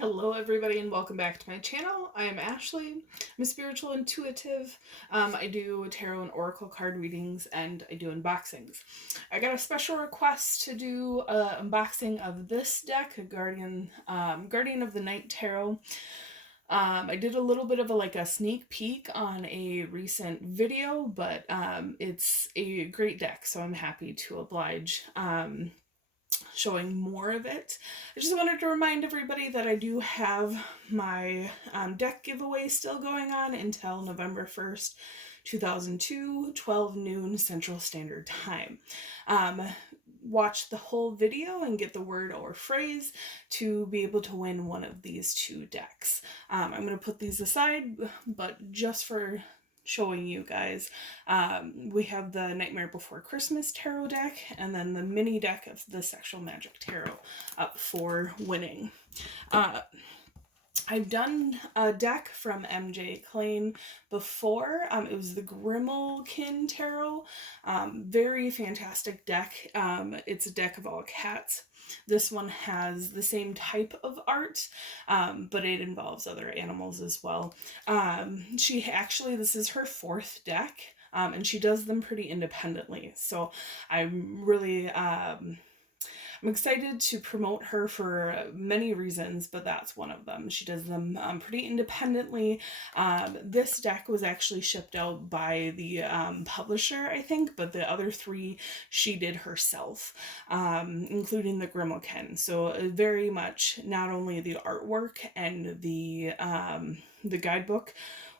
Hello everybody and welcome back to my channel. I am Ashley. I'm a spiritual intuitive. I do tarot and oracle card readings and I do unboxings. I got a special request to do an unboxing of this deck, a Guardian of the Night Tarot. I did a little bit of a sneak peek on a recent video, but it's a great deck, so I'm happy to oblige. Showing more of it. I just wanted to remind everybody that I do have my deck giveaway still going on until November 1st, 2002, 12 noon Central Standard Time. Watch the whole video and get the word or phrase to be able to win one of these two decks. I'm going to put these aside, but just for showing you guys. We have the Nightmare Before Christmas tarot deck and then the mini deck of the Sexual Magic Tarot up for winning. I've done a deck from MJ Cullinane before. It was the Grimalkin Tarot. Very fantastic deck. It's a deck of all cats. This one has the same type of art, but it involves other animals as well. This is her fourth deck, and she does them pretty independently. So I'm really... I'm excited to promote her for many reasons, but that's one of them. She does them pretty independently. This deck was actually shipped out by the publisher, I think, but the other three she did herself, including the Grimalkin. So very much not only the artwork and the guidebook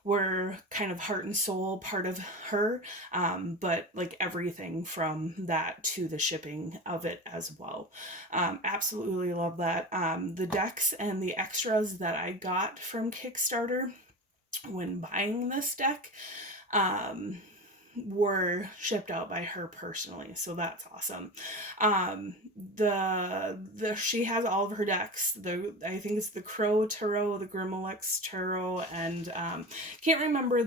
were kind of heart and soul part of her, but like everything from that to the shipping of it as well. Absolutely love that. The decks and the extras that I got from Kickstarter when buying this deck were shipped out by her personally, so that's awesome. She has all of her decks. I think it's the Crow Tarot, the Grimalex Tarot, and can't remember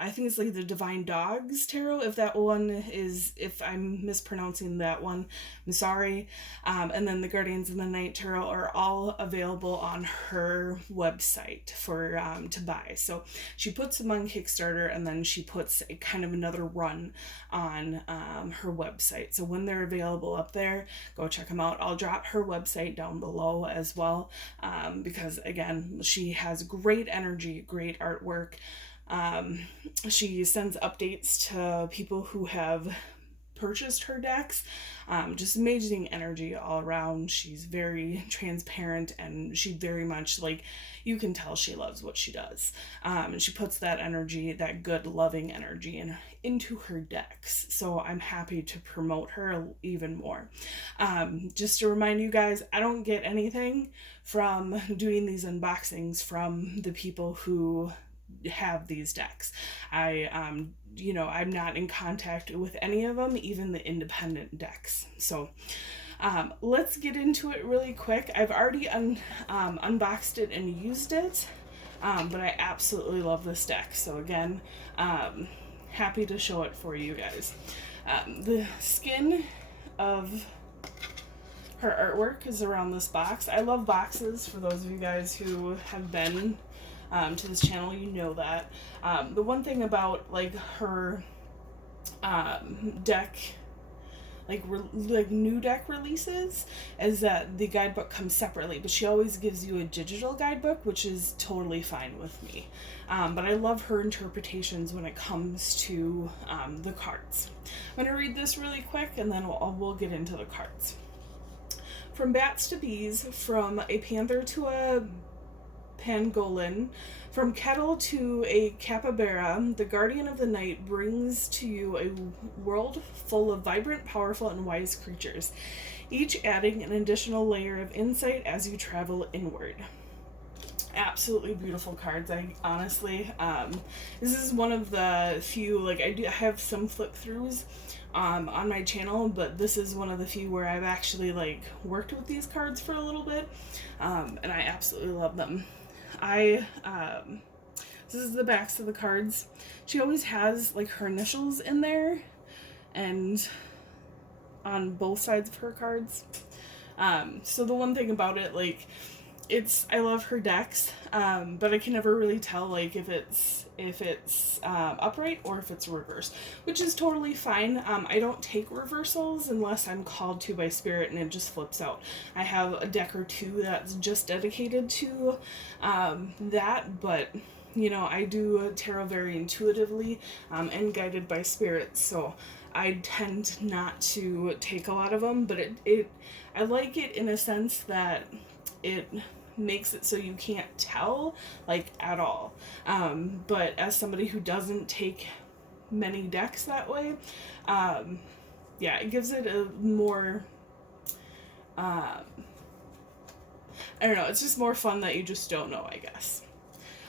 I think it's like the Divine Dogs Tarot, if that one is, if I'm mispronouncing that one, I'm sorry. And then the Guardians of the Night Tarot are all available on her website for to buy. So she puts them on Kickstarter and then she puts a kind of another run on her website. So when they're available up there, go check them out. I'll drop her website down below as well, because again, she has great energy, great artwork. She sends updates to people who have purchased her decks. Just amazing energy all around. She's very transparent and she very much, like, you can tell she loves what she does. And she puts that energy, that good loving energy into her decks. So I'm happy to promote her even more. Just to remind you guys, I don't get anything from doing these unboxings from the people who have these decks. I'm not in contact with any of them, even the independent decks. So let's get into it really quick. I've already unboxed it and used it, but I absolutely love this deck. So again, happy to show it for you guys. The skin of her artwork is around this box. I love boxes. For those of you guys who have been to this channel, you know that. The one thing about like her deck, like new deck releases, is that the guidebook comes separately, but she always gives you a digital guidebook, which is totally fine with me. But I love her interpretations when it comes to the cards. I'm going to read this really quick and then we'll get into the cards. From bats to bees, from a panther to a pangolin, from kettle to a capybara, the Guardian of the Night brings to you a world full of vibrant, powerful, and wise creatures, each adding an additional layer of insight as you travel inward. Absolutely beautiful cards. I honestly, this is one of the few, like, I have some flip throughs on my channel, but this is one of the few where I've actually like worked with these cards for a little bit, and I absolutely love them. This is the backs of the cards. She always has like her initials in there and on both sides of her cards. So the one thing about it, like, I love her decks, but I can never really tell like if it's upright or if it's reversed, which is totally fine. I don't take reversals unless I'm called to by spirit and it just flips out. I have a deck or two that's just dedicated to that, but you know, I do tarot very intuitively and guided by spirit, so I tend not to take a lot of them, but I like it in a sense that it makes it so you can't tell like at all, but as somebody who doesn't take many decks that way, yeah, it gives it a more I don't know, it's just more fun that you just don't know, I guess.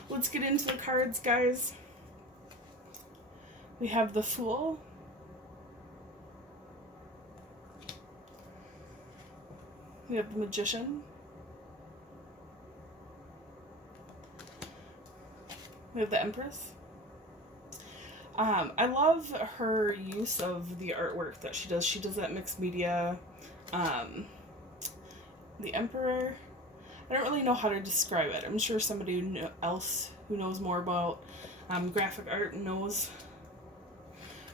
Let's get into the cards, guys. We have the Fool, we have the Magician, we have the Empress. I love her use of the artwork that she does. She does that mixed media. The Emperor, I don't really know how to describe it. I'm sure somebody else who knows more about graphic art knows.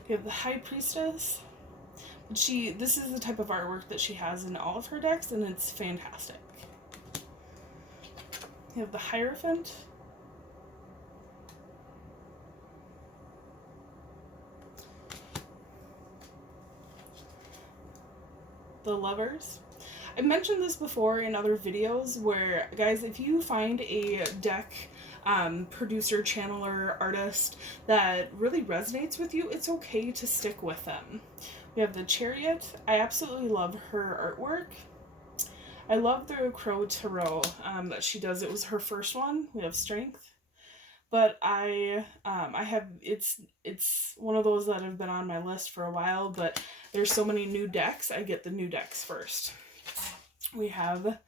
We have the High Priestess. This is the type of artwork that she has in all of her decks, and it's fantastic. We have the Hierophant. The Lovers. I mentioned this before in other videos where, guys, if you find a deck producer, channeler, artist that really resonates with you, it's okay to stick with them. We have the Chariot. I absolutely love her artwork. I love the Crow Tarot that she does. It was her first one. We have Strength. But I have, it's one of those that have been on my list for a while, but there's so many new decks, I get the new decks first. We have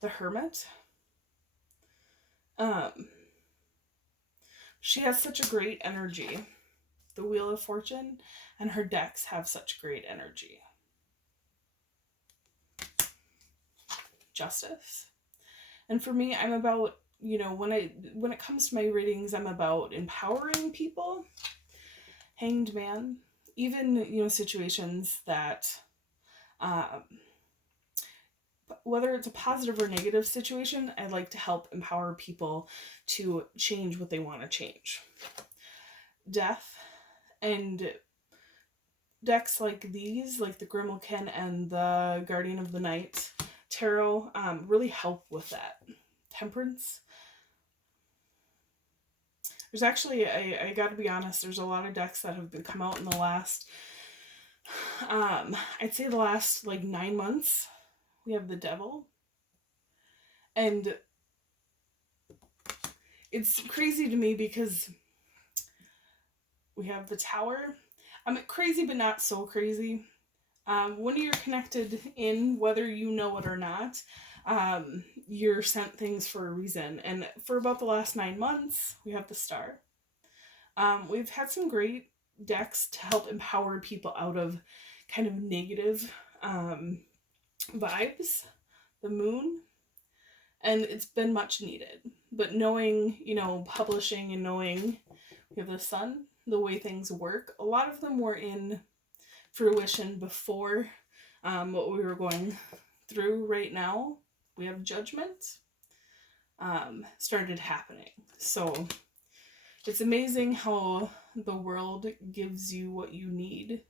the Hermit. She has such a great energy. The Wheel of Fortune, and her decks have such great energy. Justice. And for me, I'm about, you know, when it comes to my readings, I'm about empowering people. Hanged Man. Even, you know, situations that, whether it's a positive or negative situation, I like to help empower people to change what they want to change. Death. And decks like these, like the Grimalkin and the Guardian of the Night Tarot, really help with that. Temperance. There's actually, I gotta be honest, there's a lot of decks that have come out in the last, I'd say the last like 9 months. We have the Devil. And it's crazy to me because we have the Tower. Crazy but not so crazy. When you're connected in, whether you know it or not, you're sent things for a reason. And for about the last 9 months, we have the Star. We've had some great decks to help empower people out of kind of negative vibes. The Moon. And it's been much needed. But knowing, you know, publishing and knowing we have the Sun, the way things work, a lot of them were in fruition before what we were going through right now. We have Judgment started happening. So it's amazing how the world gives you what you need,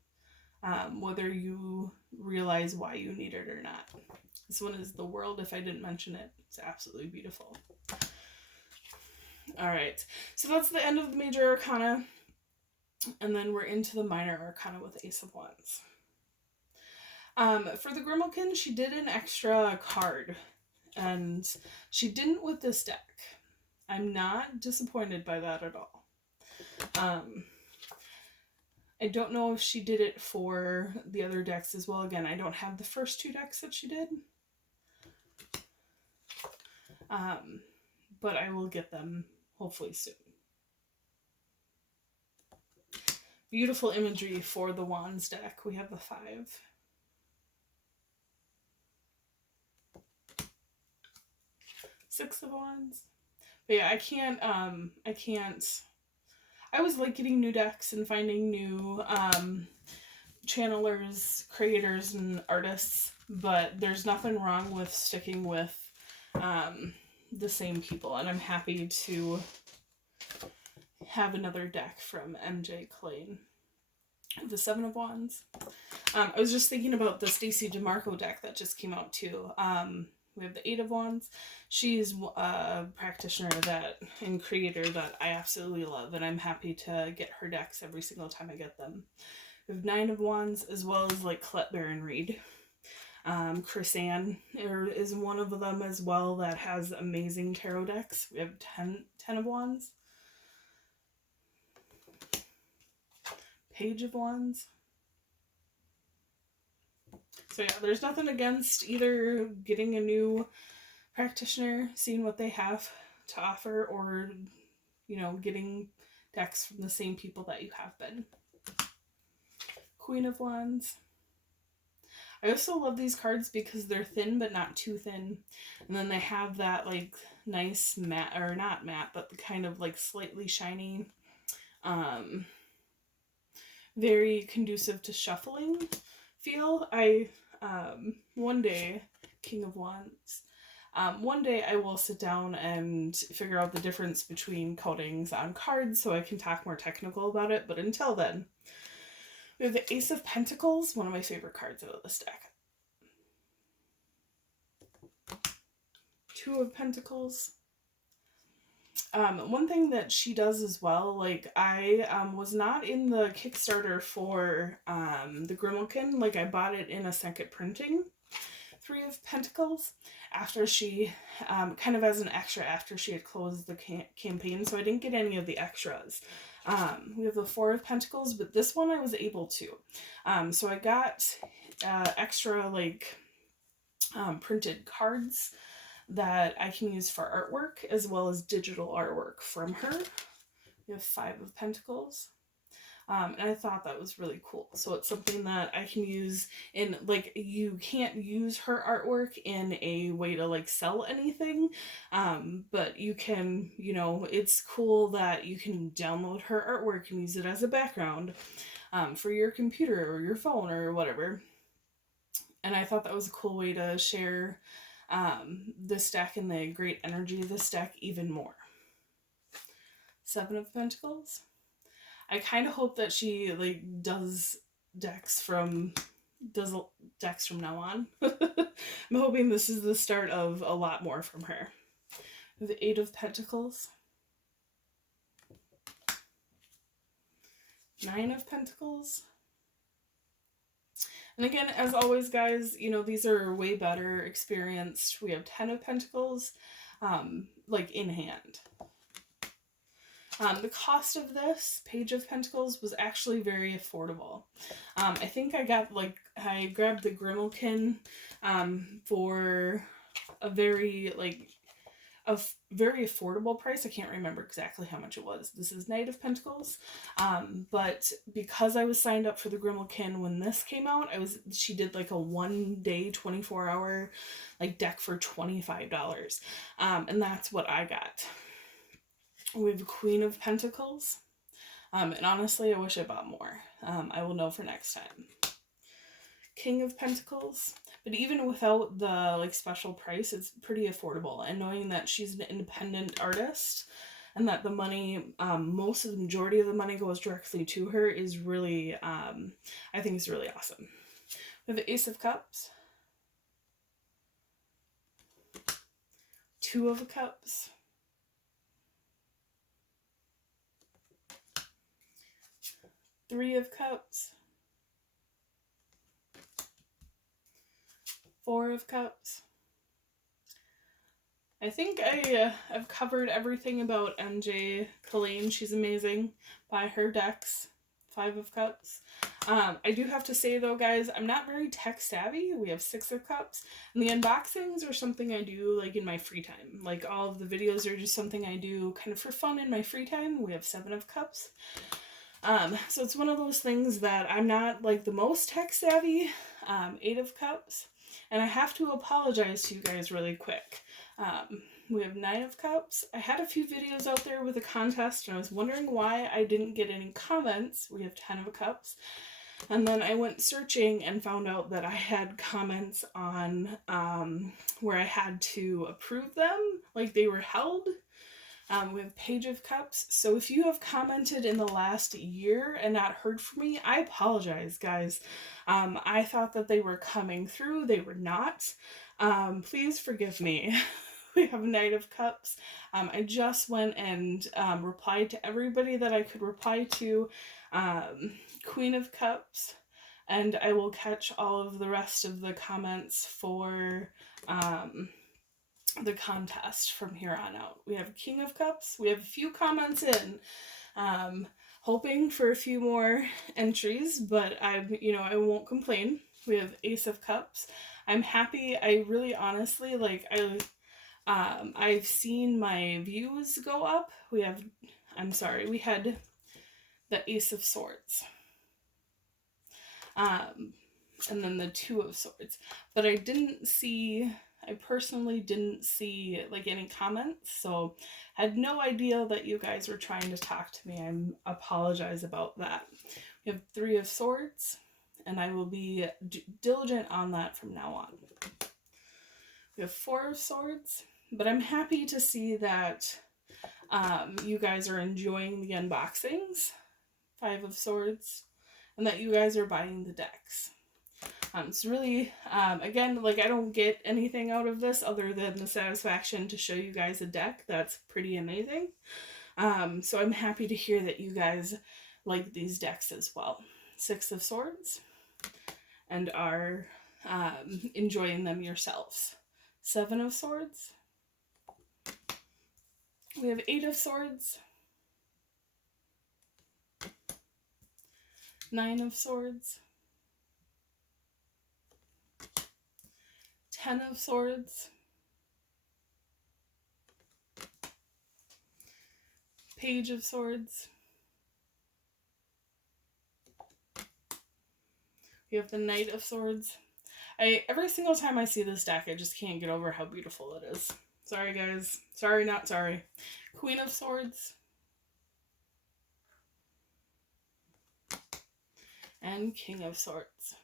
whether you realize why you need it or not. This one is The World. If I didn't mention it, it's absolutely beautiful. All right, so that's the end of the major arcana, and then we're into the minor arcana with Ace of Wands. For the Grimalkin, she did an extra card, and she didn't with this deck. I'm not disappointed by that at all. I don't know if she did it for the other decks as well. Again, I don't have the first 2 decks that she did. But I will get them hopefully soon. Beautiful imagery for the Wands deck. We have the 5. Six of Wands. But yeah, I can't, I always like getting new decks and finding new channelers, creators, and artists, but there's nothing wrong with sticking with the same people, and I'm happy to have another deck from MJ Cullinane. The Seven of Wands. I was just thinking about the Stacey DeMarco deck that just came out too. We have the Eight of Wands. She's a practitioner that and creator that I absolutely love, and I'm happy to get her decks every single time I get them. We have Nine of Wands, as well as like Colette Baron Reed. Chrisanne is one of them as well that has amazing tarot decks. We have 10 of Wands. Page of Wands. So yeah, there's nothing against either getting a new practitioner, seeing what they have to offer, or, you know, getting decks from the same people that you have been. Queen of Wands. I also love these cards because they're thin but not too thin. And then they have that like nice matte, or not matte, but the kind of like slightly shiny, very conducive to shuffling feel. One day, King of Wands, one day I will sit down and figure out the difference between coatings on cards so I can talk more technical about it, but until then, we have the Ace of Pentacles, one of my favorite cards out of this deck. Two of Pentacles. One thing that she does as well, like I was not in the Kickstarter for the Grimalkin, like I bought it in a second printing. Three of Pentacles, after she, kind of as an extra after she had closed the campaign, so I didn't get any of the extras. We have the Four of Pentacles, but this one I was able to. So I got extra like printed cards that I can use for artwork, as well as digital artwork from her. We have Five of Pentacles. And I thought that was really cool. So it's something that I can use in, like, you can't use her artwork in a way to, like, sell anything. But you can, you know, it's cool that you can download her artwork and use it as a background for your computer or your phone or whatever. And I thought that was a cool way to share this deck and the great energy of this deck even more. Seven of Pentacles. I kind of hope that she like does decks from now on. I'm hoping this is the start of a lot more from her. The Eight of Pentacles. Nine of Pentacles. And again, as always, guys, you know, these are way better experienced. We have 10 of Pentacles, like in hand. The cost of this Page of Pentacles was actually very affordable. I think I grabbed the Grimalkin for a very affordable price. I can't remember exactly how much it was. This is Knight of Pentacles. But because I was signed up for the Grimalkin when this came out, she did like a 1 day, 24-hour like deck for $25. And that's what I got. We have Queen of Pentacles. And honestly, I wish I bought more. I will know for next time. King of Pentacles. But even without the like special price, it's pretty affordable. And knowing that she's an independent artist and that the money, most of the majority of the money goes directly to her is really, I think it's really awesome. We have the Ace of Cups. Two of Cups. Three of Cups. Four of Cups. I think I've covered everything about MJ Cullinane. She's amazing. Buy her decks. Five of Cups. I do have to say though, guys, I'm not very tech savvy. We have Six of Cups. And the unboxings are something I do like in my free time. Like all of the videos are just something I do kind of for fun in my free time. We have Seven of Cups. So it's one of those things that I'm not like the most tech savvy. Eight of Cups. And I have to apologize to you guys really quick. We have 9 of Cups. I had a few videos out there with a contest and I was wondering why I didn't get any comments. We have 10 of Cups. And then I went searching and found out that I had comments on where I had to approve them, like they were held. We have Page of Cups. So if you have commented in the last year and not heard from me, I apologize, guys. I thought that they were coming through. They were not. Please forgive me. We have Knight of Cups. I just went and replied to everybody that I could reply to. Queen of Cups. And I will catch all of the rest of the comments for the contest from here on out. We have King of Cups. We have a few comments in. Hoping for a few more entries, but I won't complain. We have Ace of Cups. I'm happy. I really honestly, like, I've seen my views go up. We had the Ace of Swords. And then the Two of Swords. But I personally didn't see like any comments, so I had no idea that you guys were trying to talk to me. I apologize about that. We have Three of Swords, and I will be diligent on that from now on. We have Four of Swords, but I'm happy to see that you guys are enjoying the unboxings. Five of Swords, and that you guys are buying the decks. It's really, again, like, I don't get anything out of this other than the satisfaction to show you guys a deck that's pretty amazing. So I'm happy to hear that you guys like these decks as well. Six of Swords, and are enjoying them yourselves. Seven of Swords. We have Eight of Swords. Nine of Swords. 10 of Swords. Page of Swords. We have the Knight of Swords. Every single time I see this deck, I just can't get over how beautiful it is. Sorry, guys. Sorry, not sorry. Queen of Swords. And King of Swords.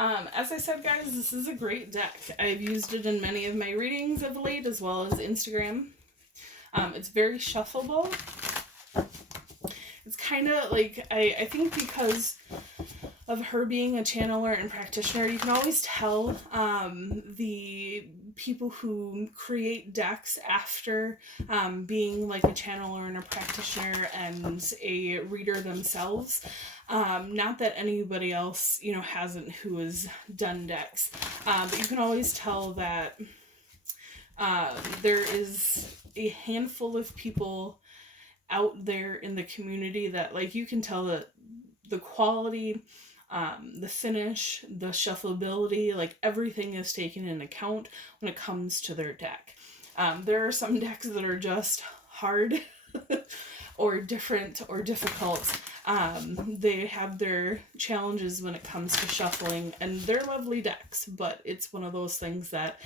As I said, guys, this is a great deck. I've used it in many of my readings of late, as well as Instagram. It's very shuffleable. It's kind of like, I think because of her being a channeler and practitioner, you can always tell the people who create decks after being like a channeler and a practitioner and a reader themselves. Not that anybody else, hasn't who has done decks, but you can always tell that there is a handful of people out there in the community that, like, you can tell that the quality, the finish, the shuffleability, like, everything is taken into account when it comes to their deck. There are some decks that are just hard or different or difficult. They have their challenges when it comes to shuffling, and they're lovely decks, but it's one of those things that,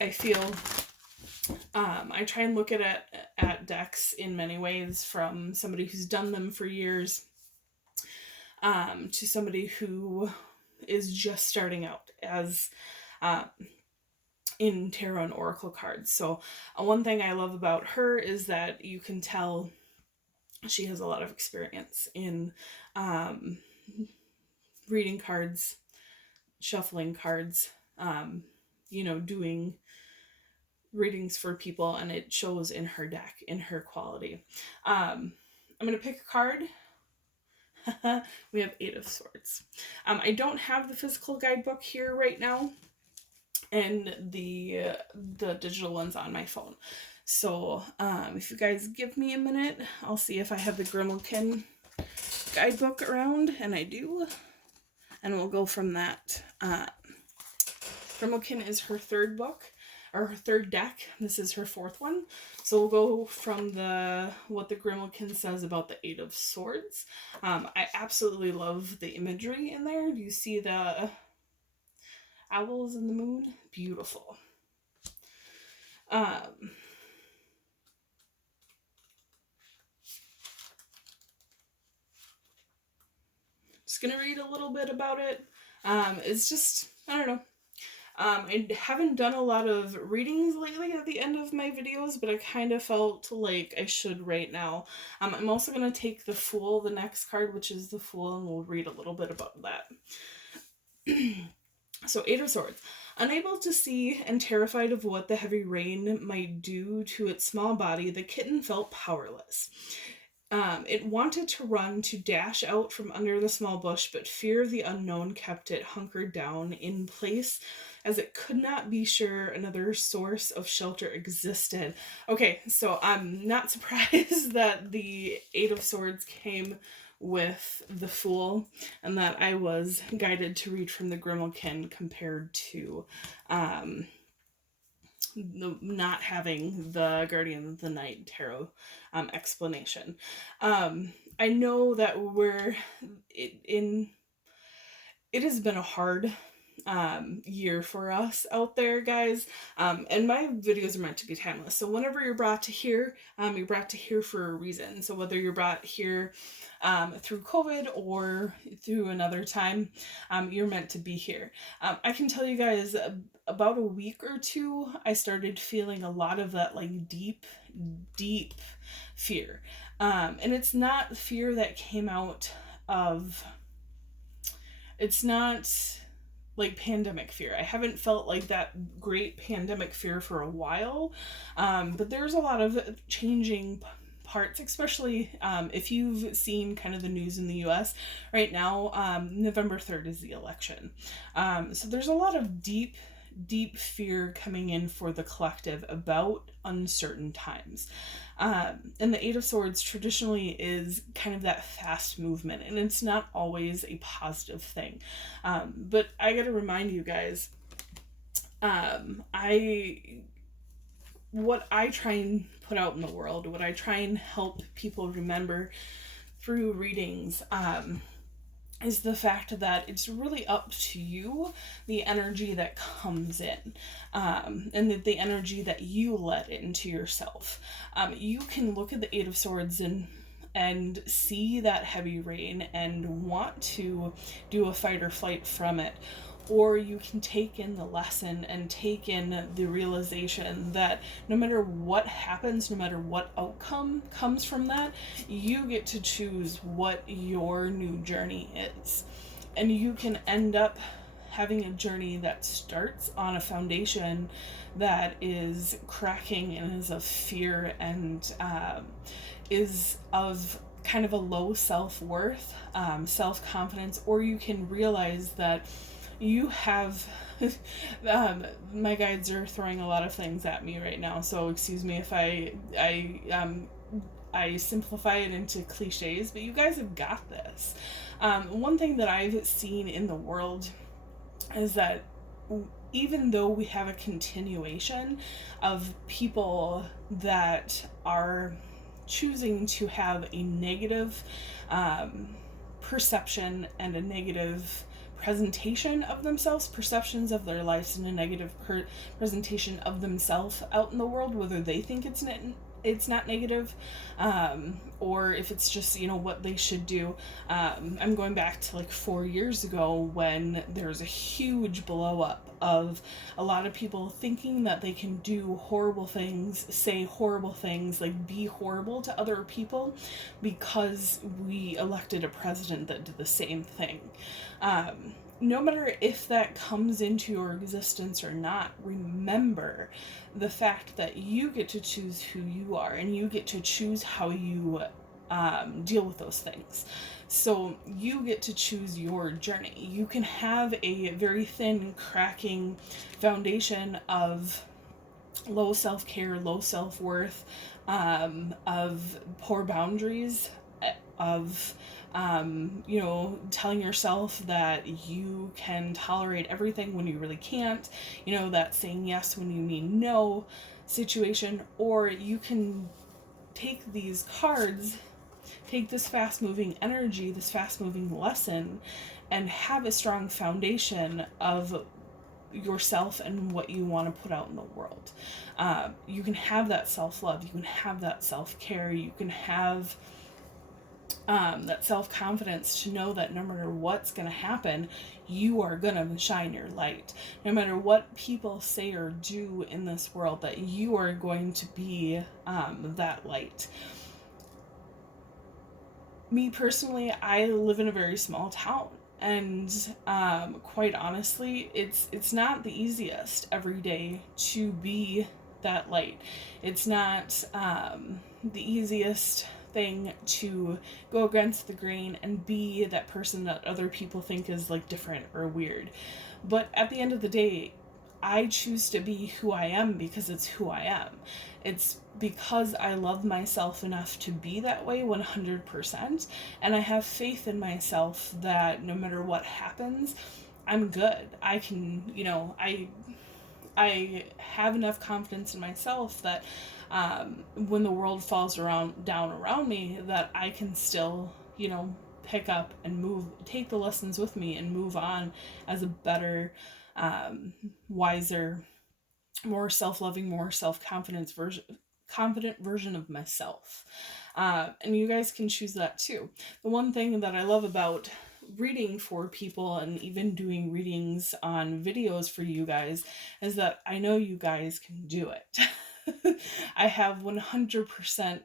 I feel I try and look at decks in many ways, from somebody who's done them for years to somebody who is just starting out as in tarot and oracle cards. So one thing I love about her is that you can tell she has a lot of experience in reading cards, shuffling cards, doing readings for people, and it shows in her deck, in her quality. I'm going to pick a card. We have Eight of Swords. I don't have the physical guidebook here right now, and the digital one's on my phone. So if you guys give me a minute, I'll see if I have the Grimalkin guidebook around, and I do, and we'll go from that. Grimalkin is her third book, or her third deck. This is her fourth one. So we'll go from what the Grimalkin says about the Eight of Swords. I absolutely love the imagery in there. Do you see the owls and the moon? Beautiful. Um, just gonna read a little bit about it. It's just, I don't know. I haven't done a lot of readings lately at the end of my videos, but I kind of felt like I should right now. I'm also going to take the Fool, the next card, which is the Fool, and we'll read a little bit about that. So, Eight of Swords. Unable to see and terrified of what the heavy rain might do to its small body, the kitten felt powerless. It wanted to run, to dash out from under the small bush, but fear of the unknown kept it hunkered down in place, as it could not be sure another source of shelter existed. Okay, so I'm not surprised that the Eight of Swords came with the Fool, and that I was guided to read from the Grimalkin compared to not having the Guardian of the Night tarot explanation. I know that it has been a hard year for us out there, guys. And my videos are meant to be timeless. So whenever you're brought to here, you're brought to here for a reason. So whether you're brought here through COVID or through another time, you're meant to be here. I can tell you guys, about a week or two, I started feeling a lot of that like deep fear. And it's not fear that came out of, it's not like pandemic fear. I haven't felt like that great pandemic fear for a while, but there's a lot of changing parts, especially if you've seen kind of the news in the US right now. November 3rd is the election, so there's a lot of deep fear coming in for the collective about uncertain times. And the Eight of Swords traditionally is kind of that fast movement, and it's not always a positive thing. But I gotta remind you guys, what I try and put out in the world, what I try and help people remember through readings, is the fact that it's really up to you, the energy that comes in, and the energy that you let into yourself. You can look at the Eight of Swords and see that heavy rain and want to do a fight or flight from it. Or you can take in the lesson and take in the realization that no matter what happens, no matter what outcome comes from that, you get to choose what your new journey is. And you can end up having a journey that starts on a foundation that is cracking and is of fear and is of kind of a low self-worth, self-confidence, or you can realize that you have my guides are throwing a lot of things at me right now, so excuse me if I simplify it into cliches, but you guys have got this. One thing that I've seen in the world is that even though we have a continuation of people that are choosing to have a negative perception and a negative presentation of themselves, perceptions of their lives, and a negative presentation of themselves out in the world, whether they think it's not negative, or if it's just, what they should do. I'm going back to like 4 years ago when there was a huge blow up of a lot of people thinking that they can do horrible things, say horrible things, like be horrible to other people because we elected a president that did the same thing. No matter if that comes into your existence or not, remember the fact that you get to choose who you are, and you get to choose how you deal with those things. So you get to choose your journey. You can have a very thin, cracking foundation of low self-care, low self-worth, of poor boundaries, of telling yourself that you can tolerate everything when you really can't, that saying yes when you mean no situation. Or you can take these cards, take this fast-moving energy, this fast-moving lesson, and have a strong foundation of yourself and what you want to put out in the world. You can have that self-love, you can have that self-care, you can have that self-confidence to know that no matter what's going to happen, you are going to shine your light. No matter what people say or do in this world, that you are going to be that light. Me personally, I live in a very small town, and quite honestly, it's not the easiest every day to be that light. It's not the easiest thing to go against the grain and be that person that other people think is like different or weird. But at the end of the day, I choose to be who I am because it's who I am. It's because I love myself enough to be that way 100%. And I have faith in myself that no matter what happens, I'm good. I can, I have enough confidence in myself that when the world falls down around me, that I can still, pick up and take the lessons with me and move on as a better, wiser, more self-loving, more confident version of myself. And you guys can choose that too. The one thing that I love about reading for people and even doing readings on videos for you guys is that I know you guys can do it. I have 100%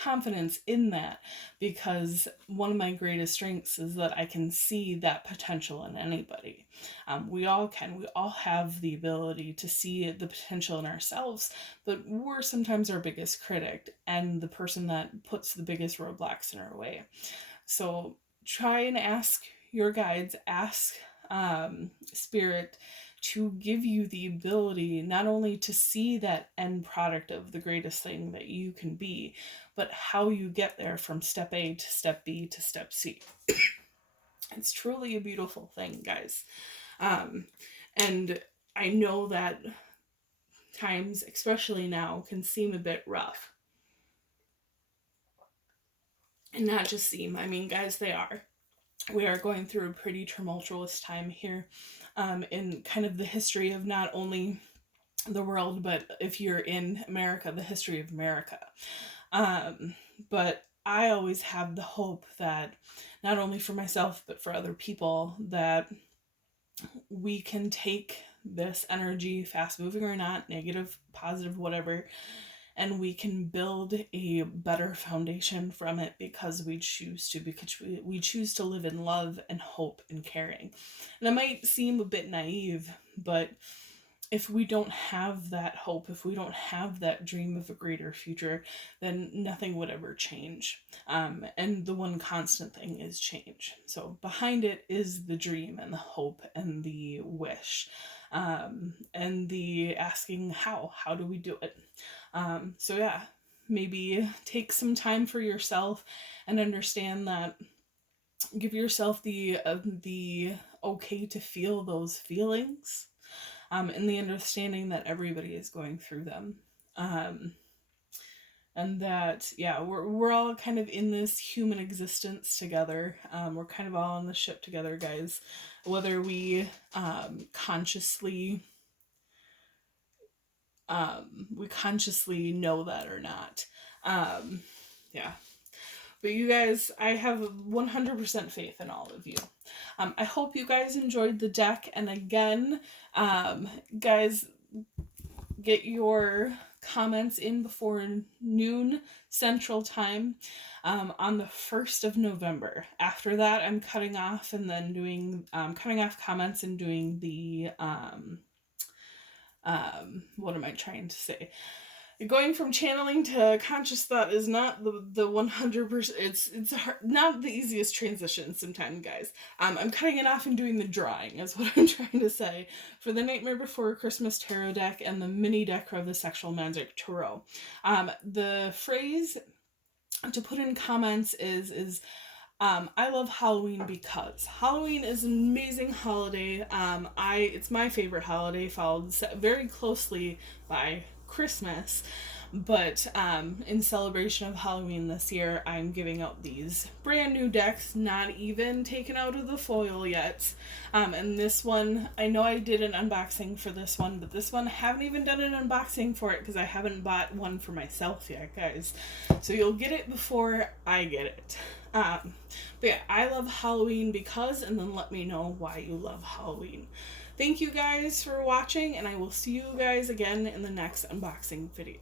confidence in that, because one of my greatest strengths is that I can see that potential in anybody. We all can. We all have the ability to see the potential in ourselves, but we're sometimes our biggest critic and the person that puts the biggest roadblocks in our way. So try and ask your guides, ask Spirit to give you the ability not only to see that end product of the greatest thing that you can be, but how you get there from step A to step B to step C. It's truly a beautiful thing, guys. And I know that times, especially now, can seem a bit rough. And not just seem, I mean, guys, they are. We are going through a pretty tumultuous time here in kind of the history of not only the world, but if you're in America, the history of America. But I always have the hope that not only for myself, but for other people, that we can take this energy, fast moving or not, negative, positive, whatever, and we can build a better foundation from it because we choose to live in love and hope and caring. And it might seem a bit naive, but if we don't have that hope, if we don't have that dream of a greater future, then nothing would ever change. And the one constant thing is change. So behind it is the dream and the hope and the wish, and the asking how do we do it? So yeah, maybe take some time for yourself and understand that, give yourself the okay to feel those feelings, and the understanding that everybody is going through them. And that, yeah, we're all kind of in this human existence together. We're kind of all on the ship together, guys. Whether we consciously know that or not. Yeah. But you guys, I have 100% faith in all of you. I hope you guys enjoyed the deck. And again, guys, get your comments in before noon Central Time on the 1st of November. After that, I'm cutting off and then doing, cutting off comments and doing the, what am I trying to say? Going from channeling to conscious thought is not the 100%. It's hard, not the easiest transition sometimes, guys. I'm cutting it off and doing the drawing is what I'm trying to say for the Nightmare Before Christmas tarot deck and the mini deck of the Sexual Magic Tarot. The phrase to put in comments is I love Halloween because Halloween is an amazing holiday. It's my favorite holiday, followed very closely by Christmas. But in celebration of Halloween this year, I'm giving out these brand new decks, not even taken out of the foil yet. And this one, I know I did an unboxing for this one, but this one I haven't even done an unboxing for it because I haven't bought one for myself yet, guys. So you'll get it before I get it. But yeah, I love Halloween because, and then let me know why you love Halloween. Thank you guys for watching, and I will see you guys again in the next unboxing video.